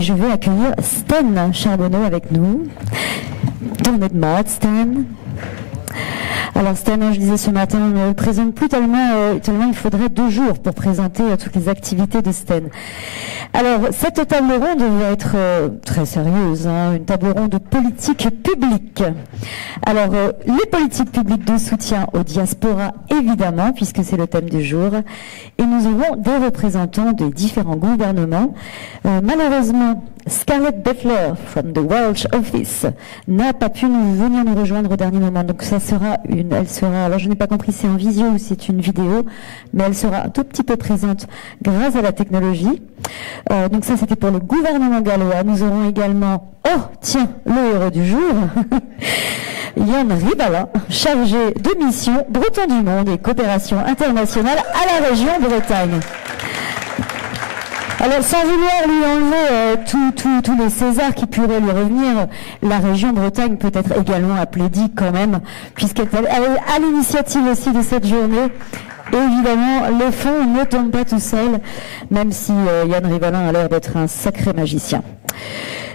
et je vais accueillir Sten Charbonneau avec nous. Tournée de mode, Sten. Alors Sten, je disais ce matin, on ne le présente plus tellement il faudrait 2 jours pour présenter toutes les activités de Sten. Alors, cette table ronde va être très sérieuse, hein, une table ronde de politique publique. Alors, les politiques publiques de soutien aux diasporas, évidemment, puisque c'est le thème du jour, et nous aurons des représentants des différents gouvernements. Malheureusement, Scarlett Butler, from the Welsh Office, n'a pas pu venir nous rejoindre au dernier moment, donc elle sera, alors je n'ai pas compris si c'est en visio ou si c'est une vidéo, mais elle sera un tout petit peu présente grâce à la technologie. Donc ça, c'était pour le gouvernement gallois. Nous aurons également, le héros du jour, Jan Ribala, chargé de mission Breton du Monde et coopération internationale à la région Bretagne. Alors, sans vouloir lui enlever tous les Césars qui pourraient lui revenir, la région Bretagne peut être également applaudie quand même, puisqu'elle est à l'initiative aussi de cette journée. Et évidemment, les fonds ne tombent pas tout seuls, même si Jan Rivalin a l'air d'être un sacré magicien.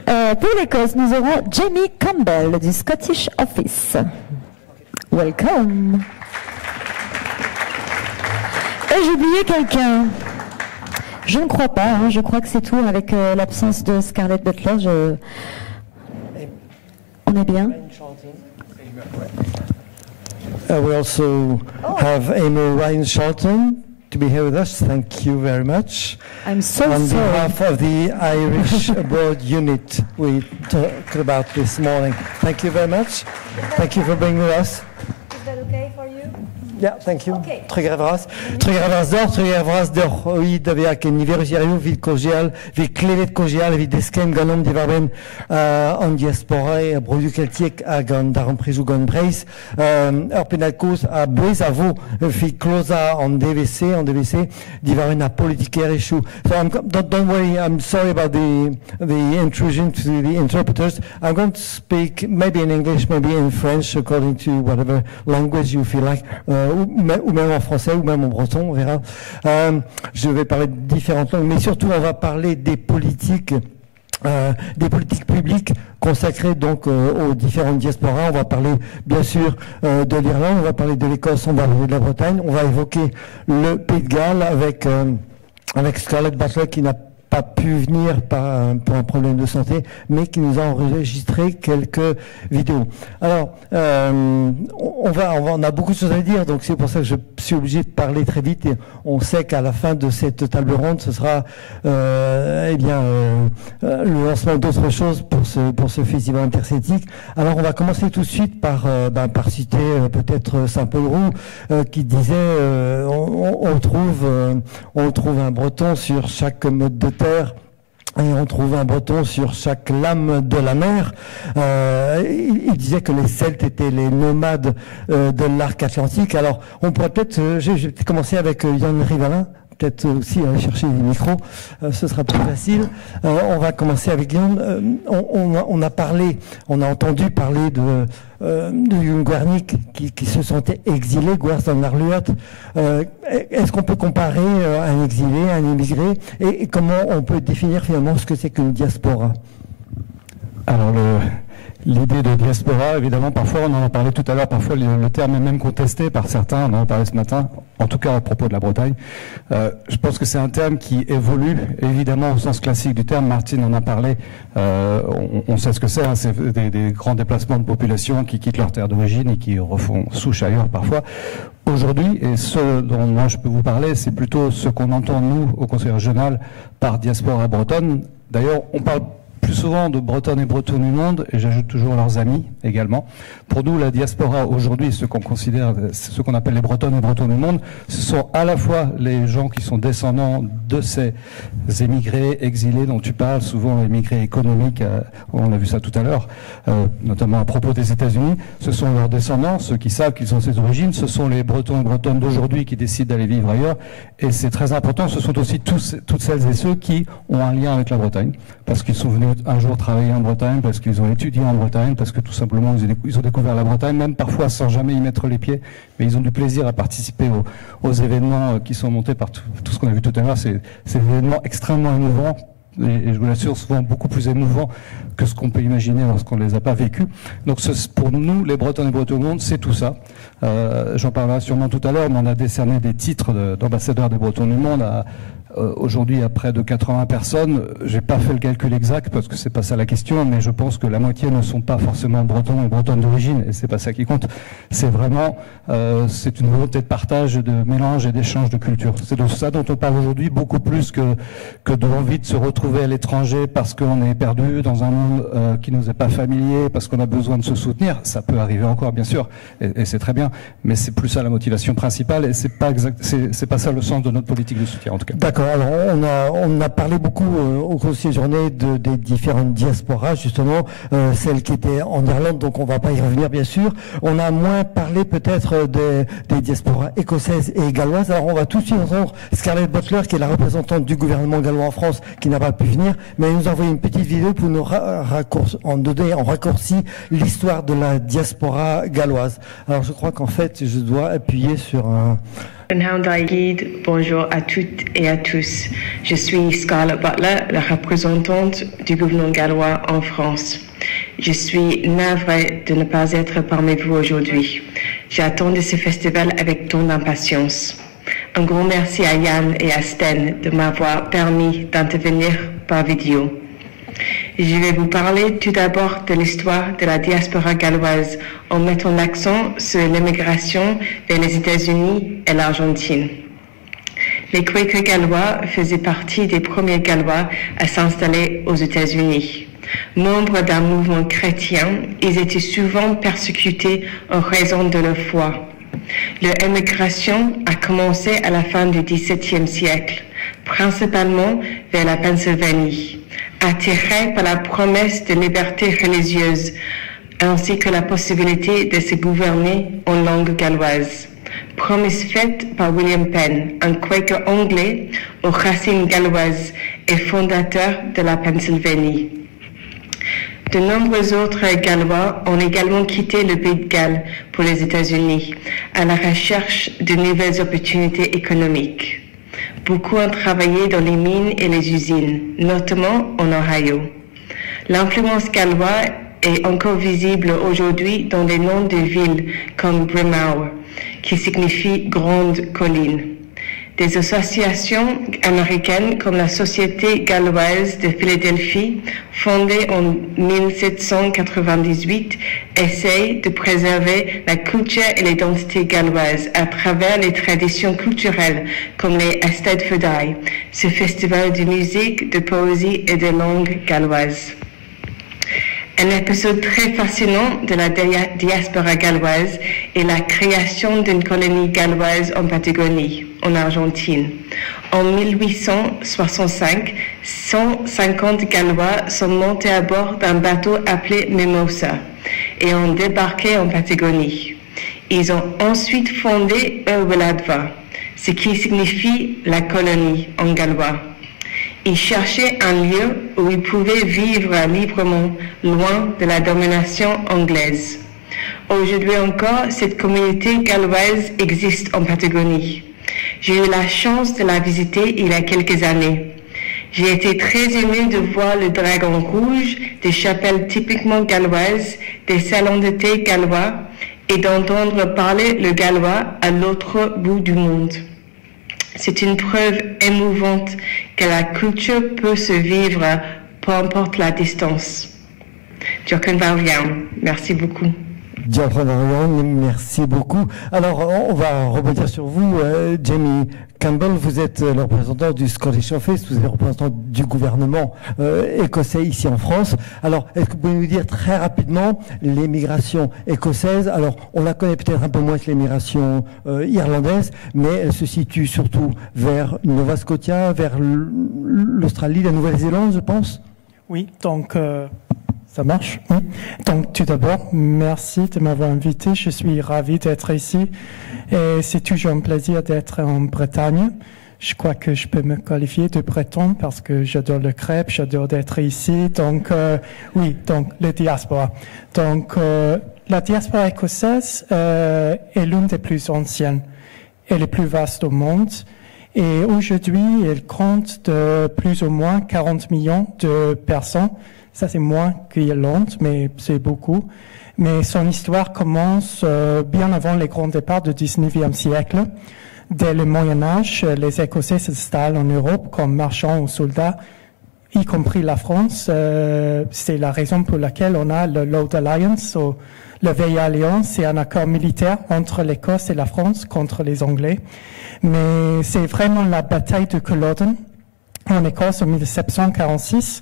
Pour l'Écosse, nous aurons Jamie Campbell du Scottish Office. Welcome. Et j'ai oublié quelqu'un. Je ne crois pas, hein, je crois que c'est tout avec l'absence de Scarlett Butler. On est bien. We also have Amy Ryan-Charlton to be here with us. Thank you very much. I'm so On sorry. behalf of the Irish Abroad Unit we talked about this morning. Thank you very much. Thank you for being with us. Is that okay for you? Yeah, thank you. Okay. Trygravras d'or, oui, d'aviak, en nivergiario, vid cogial, vid klevet cogial, vid deskem ganom divarben, en diaspora, a brodu keltiek, a gan daran prezu gan breis, penalkos, a boez a vo, vid closa en DVC, divarben a politiker issue. So don't worry, I'm sorry about the intrusion to the interpreters. I'm going to speak maybe in English, maybe in French, according to whatever language you feel like. Ou même en français, ou même en breton, on verra. Je vais parler de différentes langues, mais surtout on va parler des politiques publiques consacrées donc aux différentes diasporas. On va parler bien sûr de l'Irlande, on va parler de l'Écosse, on va parler de la Bretagne, on va évoquer le Pays de Galles avec Scarlett Butler qui n'a pas pu venir pour un problème de santé, mais qui nous a enregistré quelques vidéos. Alors, on a beaucoup de choses à dire, donc c'est pour ça que je suis obligé de parler très vite. Et on sait qu'à la fin de cette table ronde, ce sera le lancement d'autres choses pour ce festival intercétique. Alors, on va commencer tout de suite par citer peut-être Saint-Paul Roux, qui disait on trouve un breton sur chaque mode de terre. Et on trouve un breton sur chaque lame de la mer. Il disait que les Celtes étaient les nomades de l'arc atlantique. Alors, on pourrait peut-être, je vais peut-être commencer avec Jan Rivalin, peut-être aussi aller chercher des micros, ce sera plus facile. On va commencer avec Jan. On a entendu parler de Guernic qui se sentait exilé, Guers dans l'Arluat. Est-ce qu'on peut comparer un exilé, un immigré, et comment on peut définir finalement ce que c'est qu'une diaspora? Alors l'idée de diaspora, évidemment, parfois, on en a parlé tout à l'heure, parfois le terme est même contesté par certains, on en a parlé ce matin, en tout cas à propos de la Bretagne. Je pense que c'est un terme qui évolue, évidemment, au sens classique du terme. Martine en a parlé, on sait ce que c'est, hein, c'est des grands déplacements de population qui quittent leur terre d'origine et qui refont souche ailleurs parfois. Aujourd'hui, et ce dont moi je peux vous parler, c'est plutôt ce qu'on entend, nous, au Conseil régional, par diaspora bretonne. D'ailleurs, on parle plus souvent de Bretonnes et Bretons du monde, et j'ajoute toujours leurs amis également. Pour nous, la diaspora aujourd'hui, ce qu'on considère, ce qu'on appelle les Bretonnes et Bretons du monde, ce sont à la fois les gens qui sont descendants de ces émigrés, exilés dont tu parles, souvent émigrés économiques, on a vu ça tout à l'heure, notamment à propos des États-Unis. Ce sont leurs descendants, ceux qui savent qu'ils ont ces origines, ce sont les Bretons et Bretonnes d'aujourd'hui qui décident d'aller vivre ailleurs, et c'est très important, ce sont aussi toutes celles et ceux qui ont un lien avec la Bretagne, parce qu'ils sont venus un jour travailler en Bretagne, parce qu'ils ont étudié en Bretagne, parce que tout simplement ils ont découvert la Bretagne, même parfois sans jamais y mettre les pieds, mais ils ont du plaisir à participer aux événements qui sont montés par tout ce qu'on a vu tout à l'heure. C'est des événements extrêmement émouvants, et je vous l'assure, souvent beaucoup plus émouvants que ce qu'on peut imaginer lorsqu'on ne les a pas vécus. Donc pour nous, les Bretonnes et Bretons au monde, c'est tout ça. J'en parlerai sûrement tout à l'heure, mais on a décerné des titres d'ambassadeurs des Bretons du monde aujourd'hui à près de 80 personnes. J'ai pas fait le calcul exact parce que c'est pas ça la question, mais je pense que la moitié ne sont pas forcément bretons et bretonnes d'origine, et c'est pas ça qui compte. C'est vraiment, c'est une volonté de partage, de mélange et d'échange de culture. C'est de ça dont on parle aujourd'hui, beaucoup plus que de l'envie de se retrouver à l'étranger parce qu'on est perdu dans un monde qui nous est pas familier, parce qu'on a besoin de se soutenir. Ça peut arriver encore, bien sûr, et c'est très bien, mais c'est plus ça la motivation principale, et c'est pas ça le sens de notre politique de soutien, en tout cas. D'accord. Alors, on a parlé beaucoup au cours de ces journées des différentes diasporas, justement, celle qui était en Irlande, donc on va pas y revenir, bien sûr. On a moins parlé peut-être des diasporas écossaises et galloises. Alors, on va tout de suite entendre Scarlett Butler, qui est la représentante du gouvernement gallois en France, qui n'a pas pu venir, mais elle nous a envoyé une petite vidéo pour nous donner en raccourci l'histoire de la diaspora galloise. Alors, je crois qu'en fait, je dois appuyer sur un... Bonjour à toutes et à tous. Je suis Scarlett Butler, la représentante du gouvernement gallois en France. Je suis navrée de ne pas être parmi vous aujourd'hui. J'attendais ce festival avec tant d'impatience. Un grand merci à Yann et à Sten de m'avoir permis d'intervenir par vidéo. Je vais vous parler tout d'abord de l'histoire de la diaspora galloise en mettant l'accent sur l'immigration vers les États-Unis et l'Argentine. Les Quakers gallois faisaient partie des premiers Gallois à s'installer aux États-Unis. Membres d'un mouvement chrétien, ils étaient souvent persécutés en raison de leur foi. Leur immigration a commencé à la fin du XVIIe siècle, principalement vers la Pennsylvanie, attirés par la promesse de liberté religieuse, ainsi que la possibilité de se gouverner en langue galloise. Promesse faite par William Penn, un Quaker anglais aux racines galloises et fondateur de la Pennsylvanie. De nombreux autres Gallois ont également quitté le Pays de Galles pour les États-Unis à la recherche de nouvelles opportunités économiques. Beaucoup ont travaillé dans les mines et les usines, notamment en Ohio. L'influence galloise est encore visible aujourd'hui dans des noms de villes comme Brimau, qui signifie grande colline. Des associations américaines comme la Société galloise de Philadelphie, fondée en 1798, essayent de préserver la culture et l'identité galloise à travers les traditions culturelles comme les Eisteddfodau, ce festival de musique, de poésie et de langue galloise. Un épisode très fascinant de la diaspora galloise est la création d'une colonie galloise en Patagonie, en Argentine. En 1865, 150 Gallois sont montés à bord d'un bateau appelé Mimosa et ont débarqué en Patagonie. Ils ont ensuite fondé Erweladva, ce qui signifie la colonie en gallois. Ils cherchaient un lieu où ils pouvaient vivre librement, loin de la domination anglaise. Aujourd'hui encore, cette communauté galloise existe en Patagonie. J'ai eu la chance de la visiter il y a quelques années. J'ai été très émue de voir le dragon rouge, des chapelles typiquement galloises, des salons de thé gallois et d'entendre parler le gallois à l'autre bout du monde. C'est une preuve émouvante que la culture peut se vivre, peu importe la distance. Merci beaucoup. Merci beaucoup. Alors, on va rebondir sur vous, Jamie Campbell. Vous êtes le représentant du Scottish Office, vous êtes le représentant du gouvernement écossais ici en France. Alors, est-ce que vous pouvez nous dire très rapidement l'émigration écossaise? Alors, on la connaît peut-être un peu moins que l'émigration irlandaise, mais elle se situe surtout vers Nova Scotia, vers l'Australie, la Nouvelle-Zélande, je pense. Oui, donc... Ça marche? Oui. Donc, tout d'abord, merci de m'avoir invité. Je suis ravi d'être ici. Et c'est toujours un plaisir d'être en Bretagne. Je crois que je peux me qualifier de breton parce que j'adore le crêpe, j'adore d'être ici. Donc, oui, donc, les diasporas. Donc, la diaspora écossaise est l'une des plus anciennes et les plus vastes au monde. Et aujourd'hui, elle compte de plus ou moins 40 millions de personnes. Ça, c'est moins qu'Irlande, mais c'est beaucoup. Mais son histoire commence bien avant les grands départs du 19e siècle. Dès le Moyen-Âge, les Écossais s'installent en Europe comme marchands ou soldats, y compris la France. C'est la raison pour laquelle on a le Lord Alliance, ou la vieille alliance. C'est un accord militaire entre l'Écosse et la France contre les Anglais. Mais c'est vraiment la bataille de Culloden en Écosse en 1746.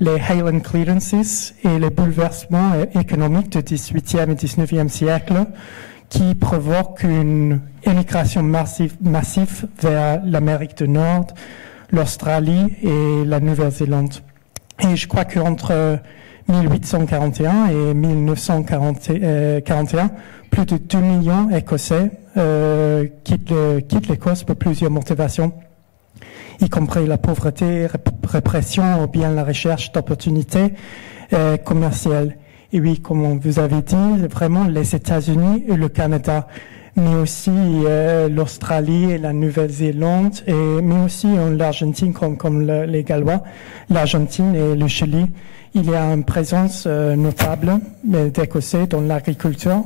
Les Highland Clearances et les bouleversements économiques du XVIIIe et XIXe siècle qui provoquent une émigration massive vers l'Amérique du Nord, l'Australie et la Nouvelle-Zélande. Et je crois qu'entre 1841 et 1941, plus de 2 millions d'Écossais quittent l'Écosse pour plusieurs motivations, y compris la pauvreté, répression ou bien la recherche d'opportunités commerciales. Et oui, comme vous avez dit, vraiment les États-Unis et le Canada, mais aussi l'Australie et la Nouvelle-Zélande, mais aussi l'Argentine comme les Gallois, l'Argentine et le Chili. Il y a une présence notable d'Écossais dans l'agriculture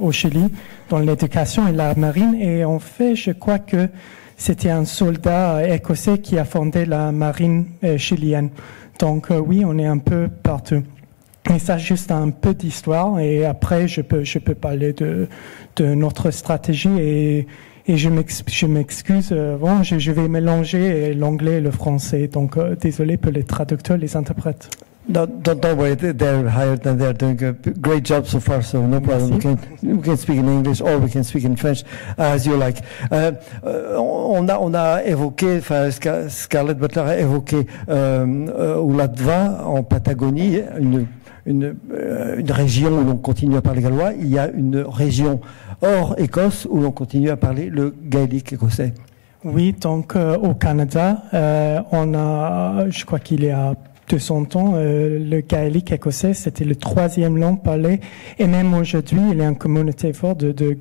au Chili, dans l'éducation et la marine. Et en fait, je crois que c'était un soldat écossais qui a fondé la marine chilienne. Donc oui, on est un peu partout. Et ça, juste un peu d'histoire. Et après, je peux parler de notre stratégie. Et je m'excuse. Bon, je vais mélanger l'anglais et le français. Donc désolé pour les traducteurs, les interprètes. Don't worry, they're hired and they're doing a great job so far, so no problem. We can speak in English or we can speak in French, as you like. On a évoqué, enfin Scarlett Butler a évoqué Ulatva en Patagonie, une région où l'on continue à parler gallois. Il y a une région hors Écosse où l'on continue à parler le gaélique écossais. Oui, donc au Canada, on a, je crois qu'il y a 200 ans, le gaélique écossais, c'était le 3e langue parlée. Et même aujourd'hui, il y a une communauté forte de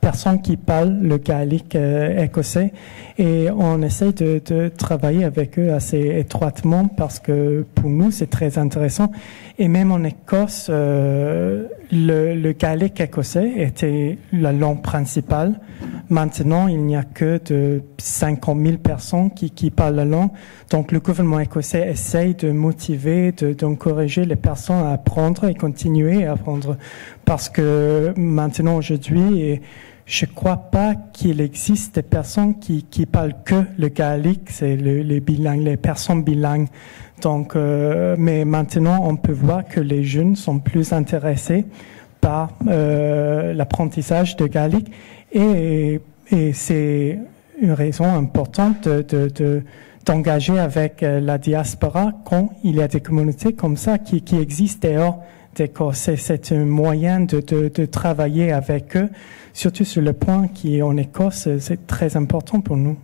personnes qui parlent le gaélique écossais. Et on essaie de travailler avec eux assez étroitement parce que pour nous, c'est très intéressant. Et même en Écosse, le gaélique écossais était la langue principale. Maintenant, il n'y a que de 50 000 personnes qui parlent la langue. Donc, le gouvernement écossais essaye de motiver, d'encourager les personnes à apprendre et continuer à apprendre. Parce que maintenant, aujourd'hui, je ne crois pas qu'il existe des personnes qui parlent que le gaélique, c'est les bilingues, les personnes bilingues. Donc, mais maintenant, on peut voir que les jeunes sont plus intéressés par l'apprentissage de gaélique. Et c'est une raison importante d'engager avec la diaspora quand il y a des communautés comme ça qui existent dehors d'Écosse. C'est un moyen de travailler avec eux, surtout sur le point qui est en Écosse, c'est très important pour nous.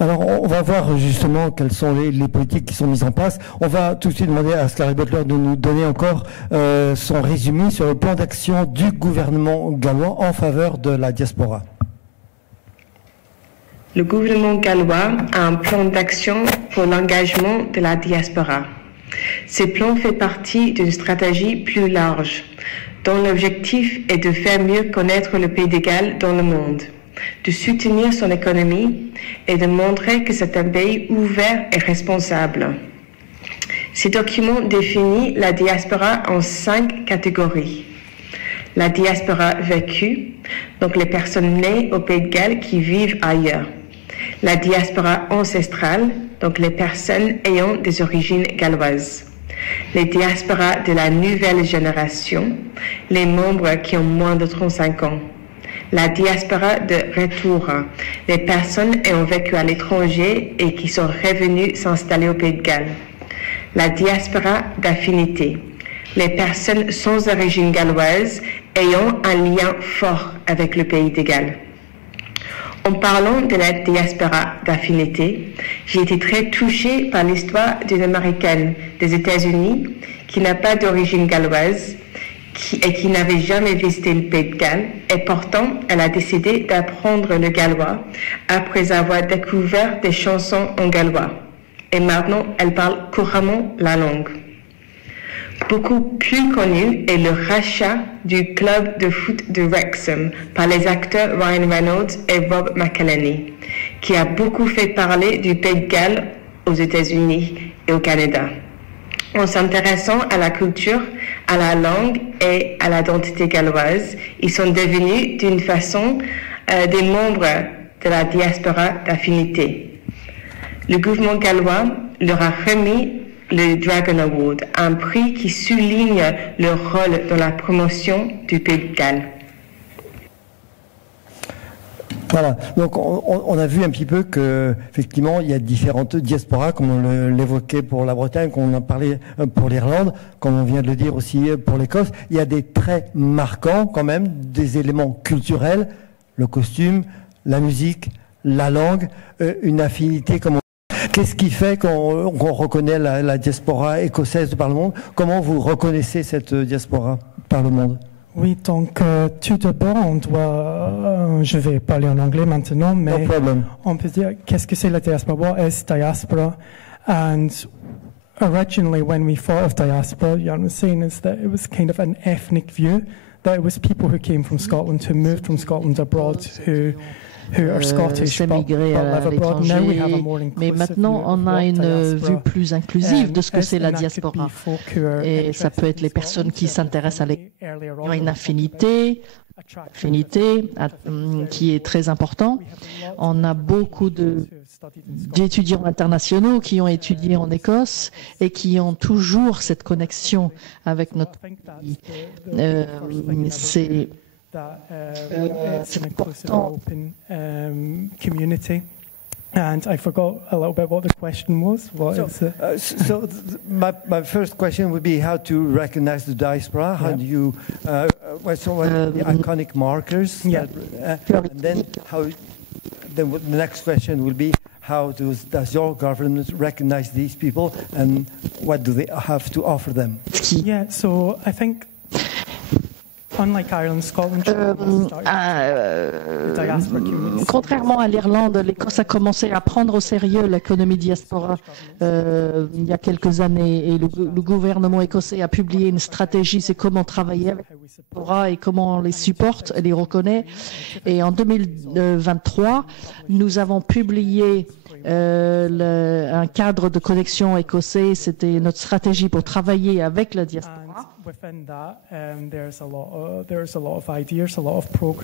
Alors, on va voir justement quelles sont les politiques qui sont mises en place. On va tout de suite demander à Scarlett Butler de nous donner encore son résumé sur le plan d'action du gouvernement gallois en faveur de la diaspora. Le gouvernement gallois a un plan d'action pour l'engagement de la diaspora. Ce plan fait partie d'une stratégie plus large, dont l'objectif est de faire mieux connaître le Pays de Galles dans le monde, de soutenir son économie et de montrer que c'est un pays ouvert et responsable. Ce document définit la diaspora en 5 catégories. La diaspora vécue, donc les personnes nées au Pays de Galles qui vivent ailleurs. La diaspora ancestrale, donc les personnes ayant des origines galloises. Les diasporas de la nouvelle génération, les membres qui ont moins de 35 ans. La diaspora de retour, les personnes ayant vécu à l'étranger et qui sont revenues s'installer au Pays de Galles. La diaspora d'affinité, les personnes sans origine galloise ayant un lien fort avec le Pays de Galles. En parlant de la diaspora d'affinité, j'ai été très touchée par l'histoire d'une Américaine des États-Unis qui n'a pas d'origine galloise qui n'avait jamais visité le Pays de Galles, et pourtant elle a décidé d'apprendre le gallois après avoir découvert des chansons en gallois. Et maintenant, elle parle couramment la langue. Beaucoup plus connu est le rachat du club de foot de Wrexham par les acteurs Ryan Reynolds et Rob McElhenney, qui a beaucoup fait parler du Pays de Galles aux États-Unis et au Canada. En s'intéressant à la culture, à la langue et à l'identité galloise, ils sont devenus d'une façon des membres de la diaspora d'affinité. Le gouvernement gallois leur a remis le Dragon Award, un prix qui souligne leur rôle dans la promotion du Pays de Galles. Voilà, donc on a vu un petit peu qu'effectivement il y a différentes diasporas, comme on l'évoquait pour la Bretagne, comme on en parlait pour l'Irlande, comme on vient de le dire aussi pour l'Écosse. Il y a des traits marquants quand même, des éléments culturels, le costume, la musique, la langue, une affinité comme Qu'est-ce qui fait qu'on reconnaît la diaspora écossaise par le monde? Comment vous reconnaissez cette diaspora par le monde? Oui, donc tout d'abord, je vais parler en anglais maintenant, mais on peut dire qu'est-ce que c'est la diaspora? What is diaspora? And originally, when we thought of diaspora, Jan was saying is that it was kind of an ethnic view, that it was people who came from Scotland, who moved from Scotland abroad, who are Scottish, s'émigrer à l'étranger. Mais maintenant, on a une vue plus inclusive de ce que c'est la diaspora. Et ça peut être les personnes qui s'intéressent à une affinité qui est très important. On a beaucoup d'étudiants internationaux qui ont étudié en Écosse et qui ont toujours cette connexion avec notre pays. C'est important. Community. And I forgot a little bit what the question was. So my first question would be how to recognize the diaspora. How do you, what are the iconic markers? Yeah. And then the next question will be how does your government recognize these people and what do they have to offer them? Yeah, so I think contrairement à l'Irlande, l'Écosse a commencé à prendre au sérieux l'économie diaspora il y a quelques années et le gouvernement écossais a publié une stratégie, c'est comment travailler avec la diaspora et comment on les supporte et les reconnaît. Et en 2023, nous avons publié un cadre de connexion écossais, c'était notre stratégie pour travailler avec la diaspora. Il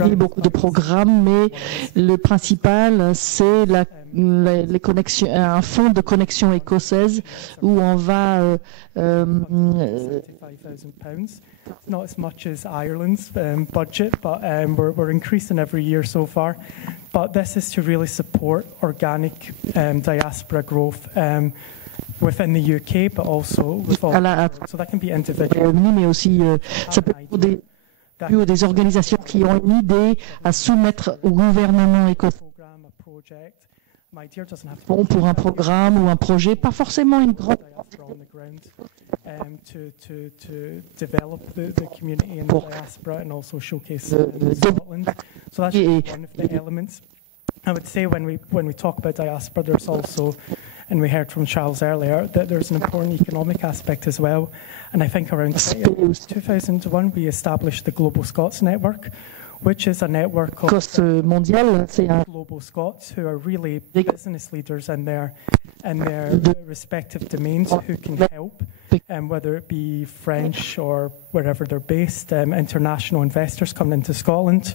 y a beaucoup de programmes, mais le principal, c'est les connexions, un fonds de connexion écossaise où on va not as much as Ireland's budget, but we're increasing every year so far. But this is to really support organic diaspora growth within the UK, but also with all, so that can be individual. Mais aussi, ça peut être des organisations qui ont une idée à soumettre au gouvernement écossais. Bon, pour un programme ou un projet, pas forcément une grande to develop the community and the diaspora and also showcase Scotland. So that's one of the elements. I would say when we talk about diaspora, there's also, and we heard from Charles earlier, that there's an important economic aspect as well. And I think around 2001, we established the Global Scots Network, which is a network of global Scots who are really business leaders in their respective domains who can help, whether it be French or wherever they're based, international investors coming into Scotland,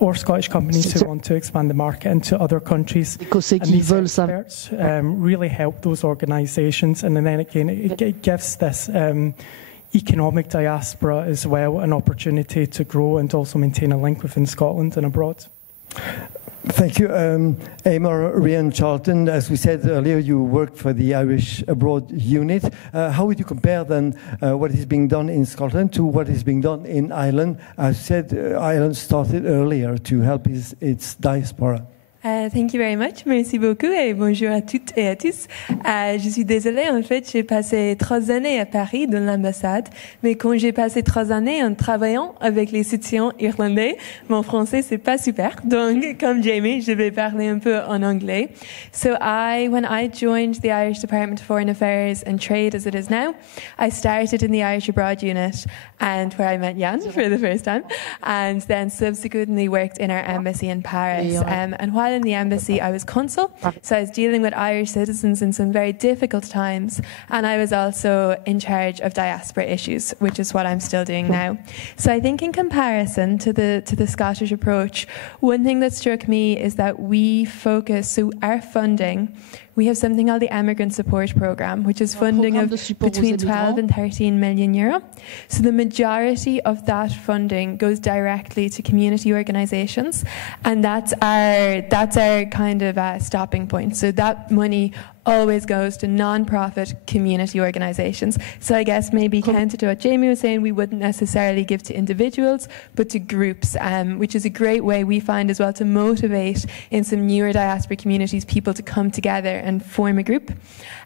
or Scottish companies who want to expand the market into other countries. And these experts really help those organisations, and then again, it gives this economic diaspora as well an opportunity to grow and also maintain a link within Scotland and abroad. Thank you. Eamon, Ryan Charlton, as we said earlier, you worked for the Irish Abroad unit. How would you compare then what is being done in Scotland to what is being done in Ireland? As said, Ireland started earlier to help its diaspora. Thank you very much. Merci beaucoup et bonjour à toutes et à tous. Je suis désolée, en fait, j'ai passé 3 années à Paris dans l'ambassade, mais quand j'ai passé 3 années en travaillant avec les étudiants irlandais, mon français c'est pas super. Donc, comme Jamie, je vais parler un peu en anglais. So when I joined the Irish Department of Foreign Affairs and Trade as it is now, I started in the Irish Abroad Unit and where I met Jan for the first time, and then subsequently worked in our embassy in Paris. And while in the embassy, I was consul, so I was dealing with Irish citizens in some very difficult times, and I was also in charge of diaspora issues, which is what I'm still doing now. So I think in comparison to the Scottish approach, one thing that struck me is that we focus, so our funding, we have something called the Emigrant Support Programme, which is funding of between 12 and 13 million euro. So the majority of that funding goes directly to community organisations, and that's our kind of stopping point. So that money always goes to non-profit community organisations. So I guess maybe counter to what Jamie was saying, we wouldn't necessarily give to individuals, but to groups, which is a great way we find as well to motivate in some newer diaspora communities people to come together and form a group.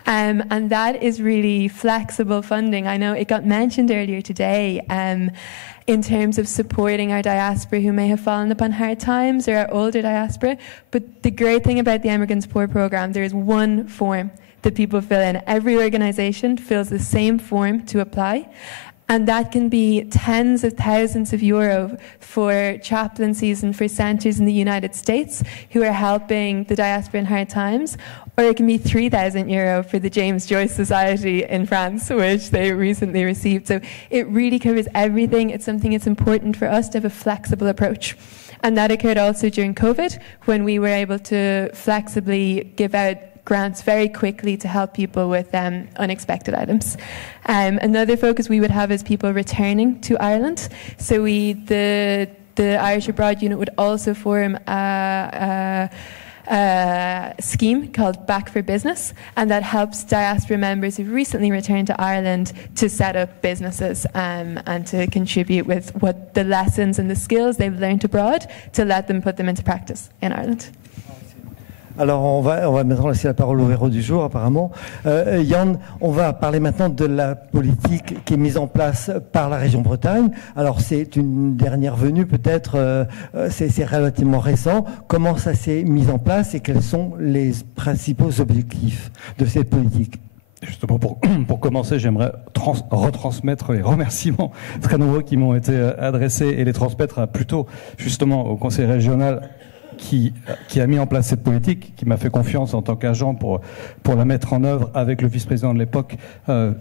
And that is really flexible funding. I know it got mentioned earlier today in terms of supporting our diaspora who may have fallen upon hard times or our older diaspora. But the great thing about the Emigrant Support Programme, there is one form that people fill in. Every organisation fills the same form to apply. And that can be tens of thousands of euro for chaplaincies and for centres in the United States who are helping the diaspora in hard times. Or it can be €3,000 for the James Joyce Society in France, which they recently received. So it really covers everything. It's something that's important for us to have a flexible approach. And that occurred also during COVID, when we were able to flexibly give out grants very quickly to help people with unexpected items. Another focus we would have is people returning to Ireland. So the Irish Abroad Unit would also form a scheme called Back for Business, and that helps diaspora members who've recently returned to Ireland to set up businesses and to contribute with what the lessons and the skills they've learned abroad to let them put them into practice in Ireland. Alors on va maintenant laisser la parole au héros du jour apparemment. Jan, on va parler maintenant de la politique qui est mise en place par la région Bretagne. Alors c'est une dernière venue peut-être, c'est relativement récent. Comment ça s'est mis en place et quels sont les principaux objectifs de cette politique ? Justement, pour commencer, j'aimerais retransmettre les remerciements très nombreux qui m'ont été adressés et les transmettre plutôt justement au conseil régional qui a mis en place cette politique, qui m'a fait confiance en tant qu'agent pour la mettre en œuvre avec le vice-président de l'époque,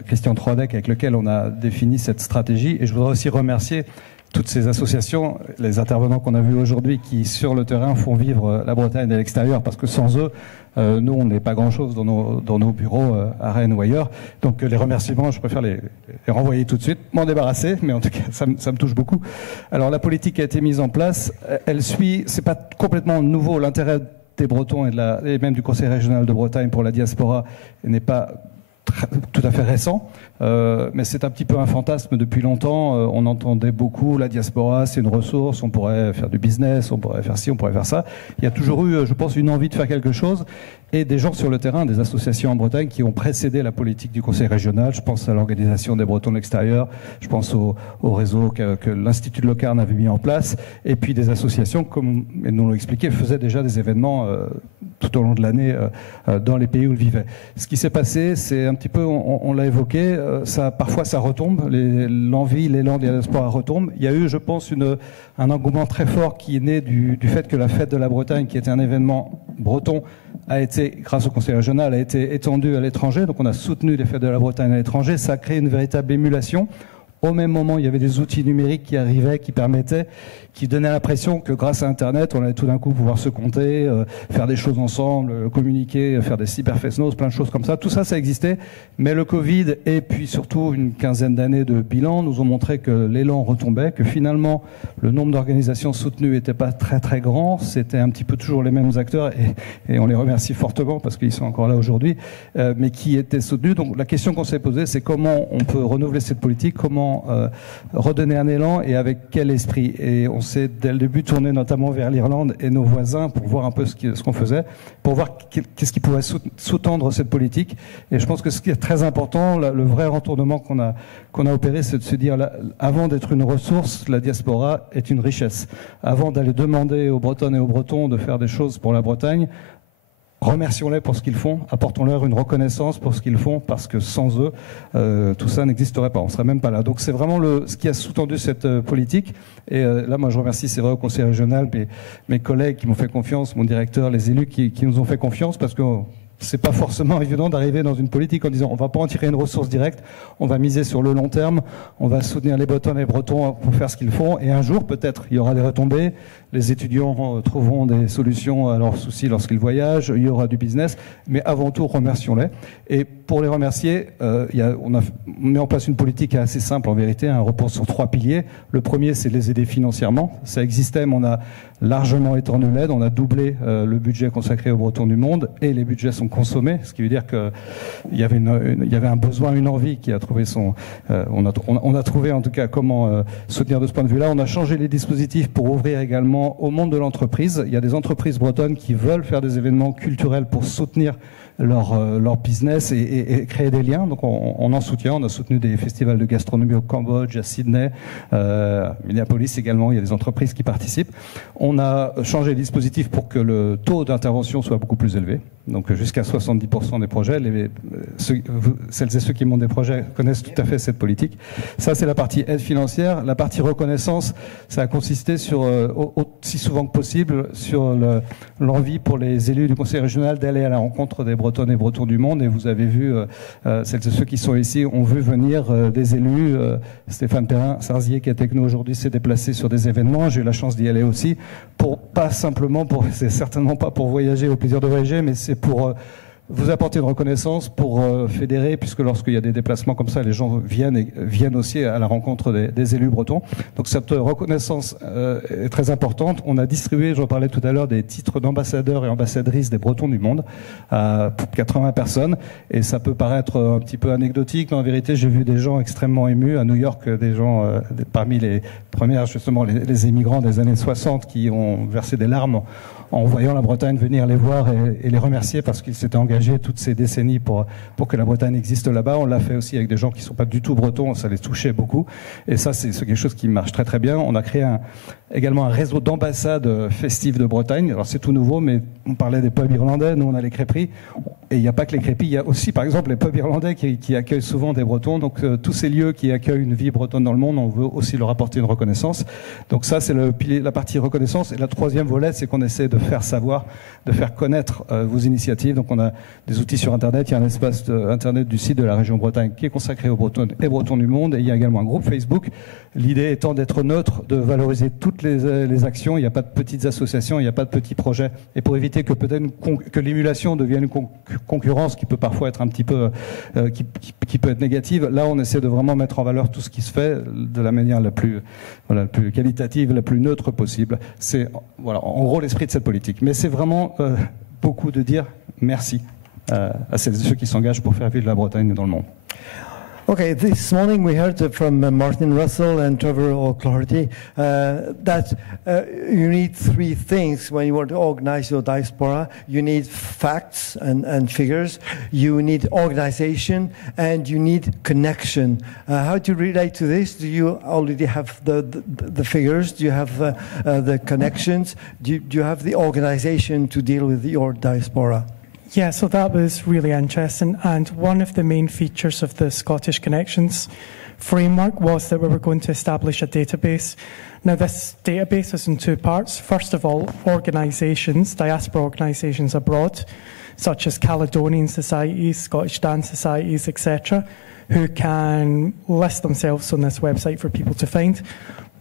Christian Troidec, avec lequel on a défini cette stratégie. Et je voudrais aussi remercier toutes ces associations, les intervenants qu'on a vus aujourd'hui, qui sur le terrain font vivre la Bretagne à l'extérieur, parce que sans eux, nous, on n'est pas grand-chose dans nos bureaux à Rennes ou ailleurs. Donc les remerciements, je préfère les renvoyer tout de suite, m'en débarrasser, mais en tout cas, ça me touche beaucoup. Alors la politique qui a été mise en place, elle suit, c'est pas complètement nouveau, l'intérêt des Bretons et même du Conseil régional de Bretagne pour la diaspora n'est pas tout à fait récent, mais c'est un petit peu un fantasme depuis longtemps. On entendait beaucoup la diaspora, c'est une ressource, on pourrait faire du business, on pourrait faire ci, on pourrait faire ça. Il y a toujours eu, je pense, une envie de faire quelque chose, et des gens sur le terrain, des associations en Bretagne qui ont précédé la politique du Conseil régional. Je pense à l'organisation des Bretons de l'extérieur, je pense au réseau que l'Institut de Locarn avait mis en place, et puis des associations, comme nous l'ont expliqué, faisaient déjà des événements tout au long de l'année dans les pays où ils vivaient. Ce qui s'est passé, c'est un petit peu, on l'a évoqué, parfois ça retombe, l'envie, l'élan de la diaspora retombe. Il y a eu, je pense, un engouement très fort qui est né du fait que la fête de la Bretagne, qui était un événement breton, a été, grâce au Conseil régional, a été étendue à l'étranger. Donc on a soutenu les fêtes de la Bretagne à l'étranger. Ça a créé une véritable émulation. Au même moment, il y avait des outils numériques qui arrivaient, qui donnaient l'impression que grâce à Internet, on allait tout d'un coup pouvoir se compter, faire des choses ensemble, communiquer, faire des cyberfest-notes, plein de choses comme ça. Tout ça, ça existait. Mais le Covid et puis surtout une quinzaine d'années de bilan nous ont montré que l'élan retombait, que finalement, le nombre d'organisations soutenues n'était pas très très grand. C'était un petit peu toujours les mêmes acteurs et on les remercie fortement parce qu'ils sont encore là aujourd'hui, mais qui étaient soutenus. Donc la question qu'on s'est posée, c'est comment on peut renouveler cette politique, comment comment redonner un élan et avec quel esprit. Et on s'est dès le début tourné notamment vers l'Irlande et nos voisins pour voir un peu ce qu'on faisait, pour voir qu'est-ce qui pourrait sous-tendre cette politique. Et je pense que ce qui est très important, le vrai retournement qu'on a opéré, c'est de se dire, là, avant d'être une ressource, la diaspora est une richesse. Avant d'aller demander aux Bretonnes et aux Bretons de faire des choses pour la Bretagne, remercions-les pour ce qu'ils font, apportons-leur une reconnaissance pour ce qu'ils font, parce que sans eux, tout ça n'existerait pas, on ne serait même pas là. Donc c'est vraiment ce qui a sous-tendu cette politique. Et là, moi, je remercie, c'est vrai, au Conseil régional, mes collègues qui m'ont fait confiance, mon directeur, les élus qui nous ont fait confiance, parce que c'est pas forcément évident d'arriver dans une politique en disant on va pas en tirer une ressource directe, on va miser sur le long terme, on va soutenir les Bretonnes et les Bretons pour faire ce qu'ils font, et un jour peut-être il y aura des retombées, les étudiants trouveront des solutions à leurs soucis lorsqu'ils voyagent, il y aura du business, mais avant tout remercions-les. Et pour les remercier, on met en place une politique assez simple en vérité, un repose sur 3 piliers. Le premier, c'est les aider financièrement. Ça existait, mais on a largement étendu l'aide, on a doublé le budget consacré aux Bretons du monde, et les budgets sont consommés, ce qui veut dire qu'il y avait un besoin, une envie qui a trouvé on a trouvé en tout cas comment soutenir de ce point de vue-là. On a changé les dispositifs pour ouvrir également au monde de l'entreprise. Il y a des entreprises bretonnes qui veulent faire des événements culturels pour soutenir leur business et créer des liens. Donc on en soutient. On a soutenu des festivals de gastronomie au Cambodge, à Sydney, Minneapolis également. Il y a des entreprises qui participent. On a changé les dispositifs pour que le taux d'intervention soit beaucoup plus élevé. Donc jusqu'à 70% des projets. Celles et ceux qui montent des projets connaissent tout à fait cette politique. Ça, c'est la partie aide financière. La partie reconnaissance, ça a consisté sur, aussi souvent que possible, sur l'envie pour les élus du Conseil régional d'aller à la rencontre des Bretonnes et Bretons du monde. Et vous avez vu, celles et ceux qui sont ici ont vu venir des élus. Stéphane Perrin-Sarzier, qui est avec nous aujourd'hui, s'est déplacé sur des événements. J'ai eu la chance d'y aller aussi. C'est certainement pas pour voyager, au plaisir de voyager, mais c'est pour vous apporter une reconnaissance, pour fédérer, puisque lorsqu'il y a des déplacements comme ça, les gens viennent aussi à la rencontre des élus bretons. Donc cette reconnaissance est très importante. On a distribué, j'en parlais tout à l'heure, des titres d'ambassadeurs et ambassadrices des Bretons du monde à 80 personnes. Et ça peut paraître un petit peu anecdotique, mais en vérité, j'ai vu des gens extrêmement émus à New York, des gens parmi les premières, justement, les immigrants des années 60 qui ont versé des larmes en voyant la Bretagne venir les voir et les remercier parce qu'ils s'étaient engagés toutes ces décennies pour que la Bretagne existe là-bas. On l'a fait aussi avec des gens qui ne sont pas du tout bretons, ça les touchait beaucoup. Et ça, c'est quelque chose qui marche très très bien. On a créé également un réseau d'ambassades festives de Bretagne. Alors c'est tout nouveau, mais on parlait des pubs irlandais, nous on a les crêperies. Et il n'y a pas que les crêperies, il y a aussi par exemple les pubs irlandais qui accueillent souvent des Bretons. Donc tous ces lieux qui accueillent une vie bretonne dans le monde, on veut aussi leur apporter une reconnaissance. Donc ça, c'est la partie reconnaissance. Et la troisième volet, c'est qu'on essaie de faire savoir, de faire connaître vos initiatives. Donc on a des outils sur Internet. Il y a un espace Internet du site de la région Bretagne qui est consacré aux Bretonnes et Bretons du monde. Et il y a également un groupe Facebook. L'idée étant d'être neutre, de valoriser toutes les actions. Il n'y a pas de petites associations, il n'y a pas de petits projets. Et pour éviter que peut-être que l'émulation devienne une concurrence qui peut parfois être un petit peu, qui peut être négative, là on essaie de vraiment mettre en valeur tout ce qui se fait de la manière la plus qualitative, la plus neutre possible. C'est en gros l'esprit de cette politique. Mais c'est vraiment beaucoup de dire merci à celles et ceux qui s'engagent pour faire vivre la Bretagne dans le monde. Okay, this morning we heard from Martin Russell and Trevor O'Claherty that you need 3 things when you want to organize your diaspora. You need facts and figures, you need organization, and you need connection. How do you relate to this? Do you already have the figures? Do you have the connections? Do you have the organization to deal with your diaspora? Yeah, so that was really interesting. And one of the main features of the Scottish Connections framework was that we were going to establish a database. Now, this database is in 2 parts. First of all, organisations, diaspora organisations abroad, such as Caledonian societies, Scottish dance societies, etc., who can list themselves on this website for people to find.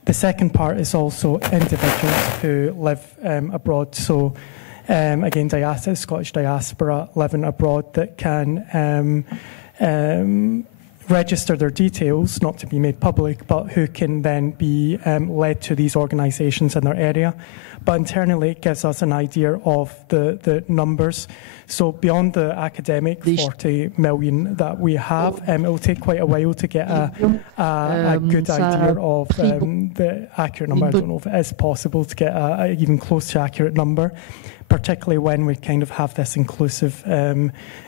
The second part is also individuals who live abroad. So again, Scottish diaspora living abroad that can register their details, not to be made public, but who can then be led to these organisations in their area. But internally, it gives us an idea of the numbers. So beyond the academic 40 million that we have, it will take quite a while to get a good idea of the accurate number. I don't know if it is possible to get a even close to accurate number, particularly when we kind of have this inclusive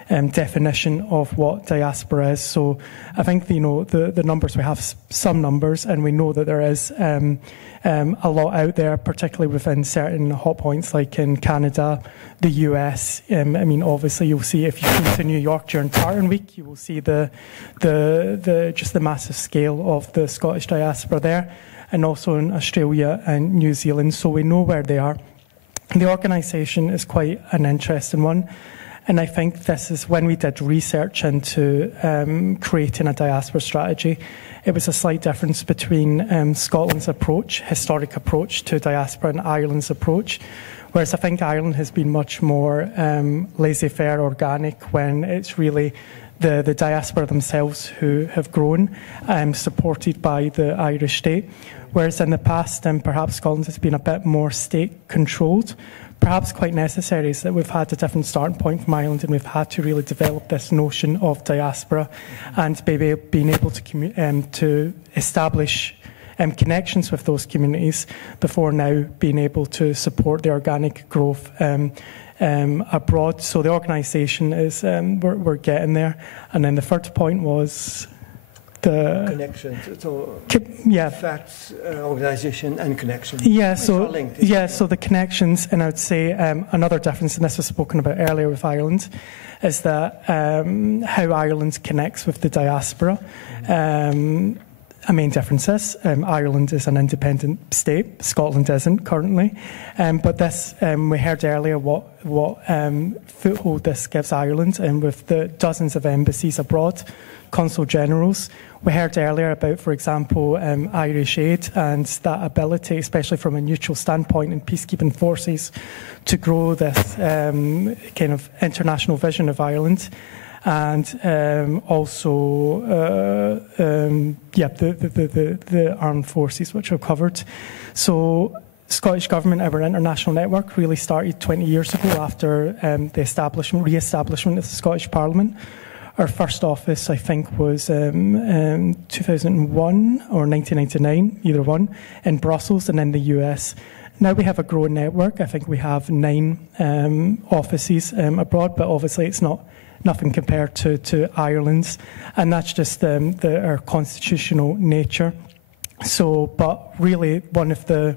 definition of what diaspora is. So I think, the numbers, we have some numbers, and we know that there is a lot out there, particularly within certain hot points like in Canada, the US. Obviously you'll see, if you come to New York during Tartan Week, you will see the massive scale of the Scottish diaspora there, and also in Australia and New Zealand. So we know where they are. The organisation is quite an interesting one, and I think this is when we did research into creating a diaspora strategy. It was a slight difference between Scotland's historic approach to diaspora, and Ireland's approach, whereas I think Ireland has been much more laissez-faire, organic, when it's really the diaspora themselves who have grown, supported by the Irish state. Whereas in the past, perhaps Scotland has been a bit more state-controlled. Perhaps quite necessary is that we've had a different starting point from Ireland, and we've had to really develop this notion of diaspora, and being able to establish connections with those communities before now being able to support the organic growth abroad. So the organisation is, we're getting there. And then the third point was the connections. So yeah, facts, organisation, and connections. Yeah. So the connections, and I would say another difference, and this was spoken about earlier with Ireland, is that how Ireland connects with the diaspora. A main difference is Ireland is an independent state. Scotland isn't currently, but this we heard earlier what foothold this gives Ireland, and with the dozens of embassies abroad, consul generals. We heard earlier about, for example, Irish Aid, and that ability, especially from a neutral standpoint in peacekeeping forces, to grow this kind of international vision of Ireland. And also the armed forces, which are covered. So Scottish Government, our international network, really started 20 years ago after the re-establishment of the Scottish Parliament. Our first office, I think, was 2001 or 1999, either one, in Brussels and in the US. Now we have a growing network. I think we have 9 offices abroad, but obviously it's nothing compared to Ireland's, and that's just our constitutional nature. So, but really one of the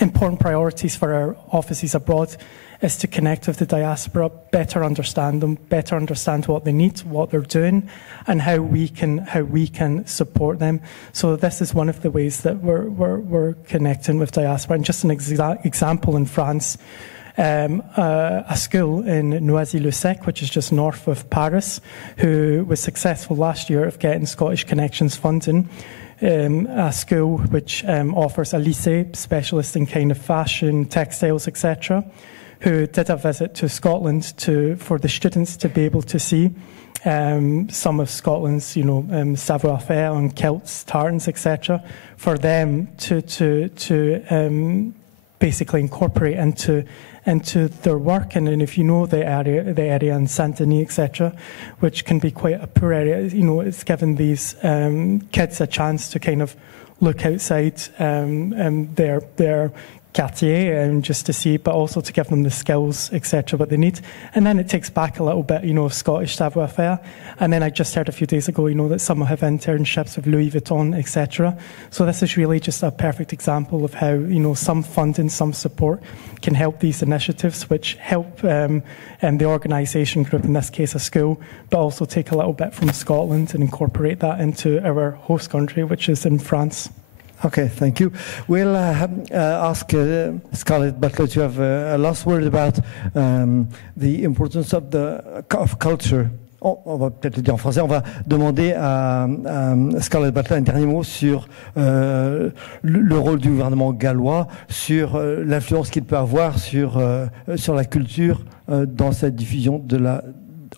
important priorities for our offices abroad is to connect with the diaspora, better understand them, better understand what they need, what they're doing, and how we can support them. So this is one of the ways that we're connecting with diaspora. And just an example, in France, a school in Noisy-le-Sec, which is just north of Paris, who was successful last year of getting Scottish Connections funding. A school which offers a lycée specialist in kind of fashion, textiles, etc., who did a visit to Scotland for the students to be able to see some of Scotland's, savoir-faire on kilts, tartans, etc., for them to basically incorporate into their work. And if you know the area in Saint-Denis, etc., which can be quite a poor area, it's given these kids a chance to kind of look outside their quartier and just to see, but also to give them the skills, etc., what they need. And then it takes back a little bit, of Scottish savoir-faire. And then I just heard a few days ago, that some have internships with Louis Vuitton, etc. So this is really just a perfect example of how, some funding, some support can help these initiatives, which help the organisation group, in this case a school, but also take a little bit from Scotland and incorporate that into our host country, which is in France. Okay, thank you. We'll ask Scarlett Butler to have a last word about the importance of culture. On va peut-être le dire en français. On va demander à Scarlett Butler un dernier mot sur le rôle du gouvernement gallois, sur l'influence qu'il peut avoir sur la culture dans cette diffusion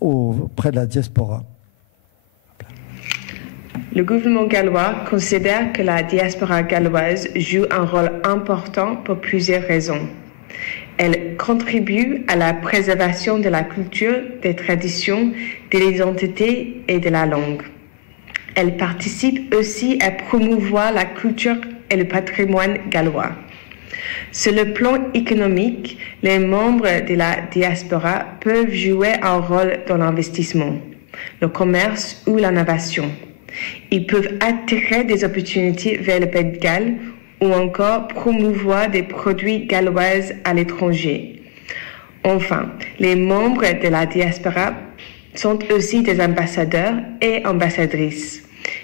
auprès de la diaspora. Le gouvernement gallois considère que la diaspora galloise joue un rôle important pour plusieurs raisons. Elle contribue à la préservation de la culture, des traditions, de l'identité et de la langue. Elle participe aussi à promouvoir la culture et le patrimoine gallois. Sur le plan économique, les membres de la diaspora peuvent jouer un rôle dans l'investissement, le commerce ou l'innovation. Ils peuvent attirer des opportunités vers le Pays de Galles ou encore promouvoir des produits gallois à l'étranger. Enfin, les membres de la diaspora sont aussi des ambassadeurs et ambassadrices.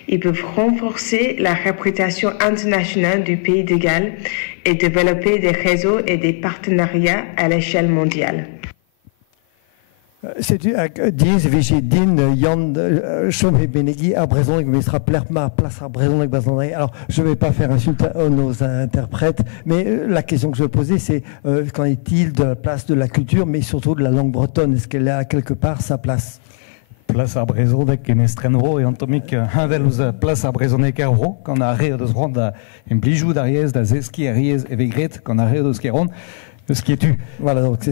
Ils peuvent renforcer la réputation internationale du Pays de Galles et développer des réseaux et des partenariats à l'échelle mondiale. Dies wie je din Jan Chomé Benegui à Brezon mais sera plerma place à Brezon avec Bazandré. Alors je ne vais pas faire insulte à nos interprètes, mais la question que je vais poser c'est qu'en est-il de la place de la culture, mais surtout de la langue bretonne? Est-ce qu'elle a quelque part sa place? Plaza Brezondek en estrenro et antomik hanveluz Plaza Brezondek erro quand a re de ronda en blijou d'ariez da zeski ariez evegret quand a re de skeron. Ce qui est tu. Voilà, donc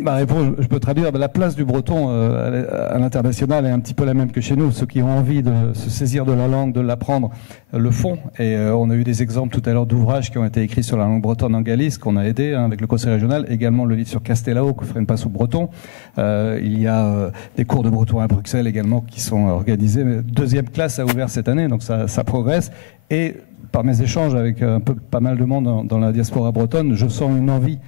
ma réponse, je peux traduire. La place du breton à l'international est un petit peu la même que chez nous. Ceux qui ont envie de se saisir de la langue, de l'apprendre, le font. Et on a eu des exemples tout à l'heure d'ouvrages qui ont été écrits sur la langue bretonne en Galice, qu'on a aidé avec le conseil régional. Également le livre sur Castelao, que ferait une passe au breton. Il y a des cours de breton à Bruxelles également qui sont organisés. Deuxième classe a ouvert cette année, donc ça progresse. Et par mes échanges avec pas mal de monde dans la diaspora bretonne, je sens une envie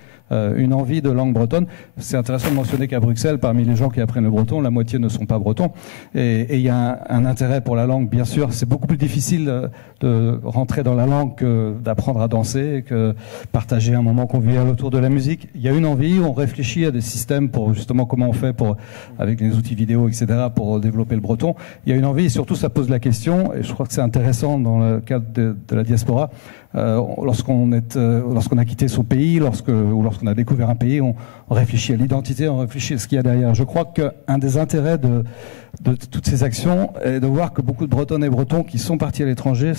de langue bretonne. C'est intéressant de mentionner qu'à Bruxelles, parmi les gens qui apprennent le breton, la moitié ne sont pas bretons. Et il y a un intérêt pour la langue, bien sûr. C'est beaucoup plus difficile de rentrer dans la langue que d'apprendre à danser, que partager un moment convivial autour de la musique. Il y a une envie, on réfléchit à des systèmes pour justement comment on fait avec les outils vidéo, etc., pour développer le breton. Il y a une envie et surtout ça pose la question, et je crois que c'est intéressant dans le cadre de la diaspora, lorsqu'on a quitté son pays, ou lorsqu'on a découvert un pays, on réfléchit à l'identité, on réfléchit à ce qu'il y a derrière. Je crois qu'un des intérêts de toutes ces actions est de voir que beaucoup de Bretonnes et Bretons qui sont partis à l'étranger,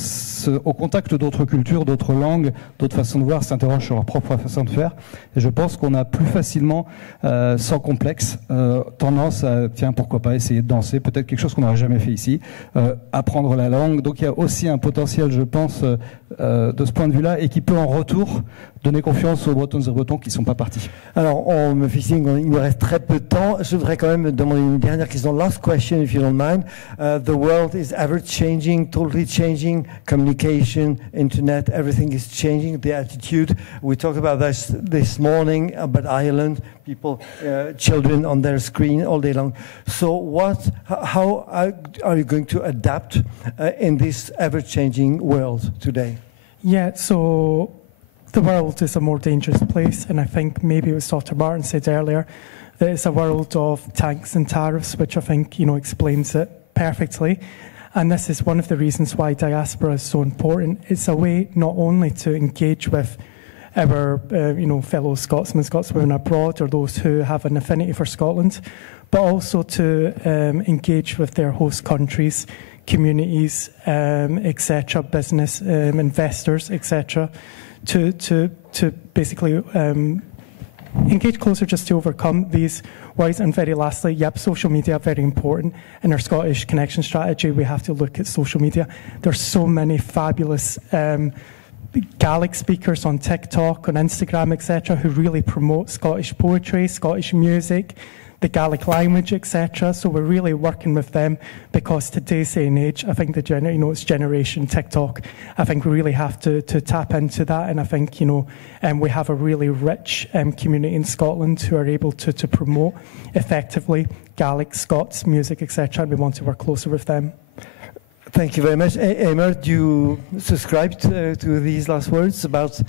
au contact d'autres cultures, d'autres langues, d'autres façons de voir, s'interrogent sur leur propre façon de faire. Et je pense qu'on a plus facilement, sans complexe, tendance à, tiens, pourquoi pas essayer de danser, peut-être quelque chose qu'on n'aurait jamais fait ici, apprendre la langue. Donc il y a aussi un potentiel, je pense, de ce point de vue-là, et qui peut en retour donner confiance aux Bretonnes et Bretons qui ne sont pas partis. Alors, on me fait signe qu'il nous reste très peu de temps. Je voudrais quand même demander une dernière question. Last question, if you don't mind. The world is ever changing, totally changing. Communication, internet, everything is changing. The attitude. We talked about this morning about Ireland. People, children on their screen all day long. So, how are you going to adapt in this ever-changing world today? Yeah, so the world is a more dangerous place, and I think maybe it was Dr. Martin said earlier that it's a world of tanks and tariffs, which I think explains it perfectly. And this is one of the reasons why diaspora is so important. It's a way not only to engage with our fellow Scotsmen, Scotswomen abroad, or those who have an affinity for Scotland, but also to engage with their host countries, communities, etc., business, investors, etc., to basically engage closer just to overcome these worries. And very lastly, social media are very important. In our Scottish Connection strategy, we have to look at social media. There's so many fabulous Gaelic speakers on TikTok, on Instagram, etc., who really promote Scottish poetry, Scottish music, the Gaelic language, etc. So we're really working with them, because today's day and age, I think it's generation TikTok. I think we really have to tap into that, and I think we have a really rich community in Scotland who are able to promote effectively Gaelic, Scots music, etc. And we want to work closer with them. Thank you very much. Emer, do you subscribe to these last words about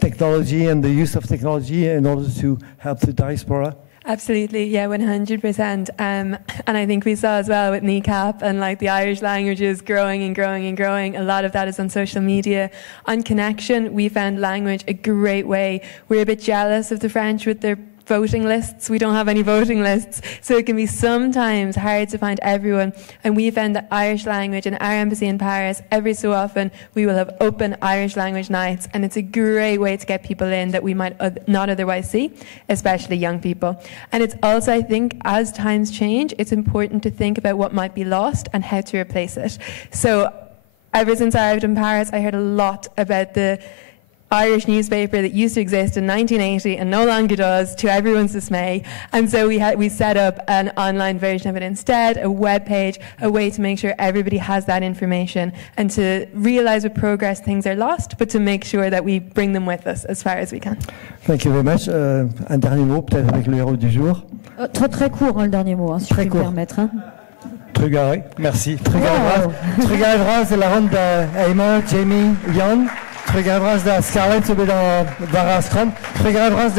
technology and the use of technology in order to help the diaspora? Absolutely, yeah, 100%. And I think we saw as well with NECAP and the Irish language is growing and growing and growing. A lot of that is on social media. On Connection, we found language a great way. We're a bit jealous of the French with their voting lists. We don't have any voting lists. So it can be sometimes hard to find everyone. And we found that Irish language in our embassy in Paris, every so often, we will have open Irish language nights. And it's a great way to get people in that we might not otherwise see, especially young people. And it's also, I think, as times change, it's important to think about what might be lost and how to replace it. So ever since I arrived in Paris, I heard a lot about the Irish newspaper that used to exist in 1980 and no longer does, to everyone's dismay. And so we set up an online version of it instead, a web page, a way to make sure everybody has that information and to realize with progress things are lost, but to make sure that we bring them with us as far as we can. Thank you very much. Un dernier mot peut-être avec le héros du jour. Très court, le dernier mot, si je peux me permettre. Trugaré, merci. Trugaré Vraz, la ronde d'Emma, Jamie, Jan. Trugaré Vraz de Scarlett, sobre da Rascom. Trugaré Vraz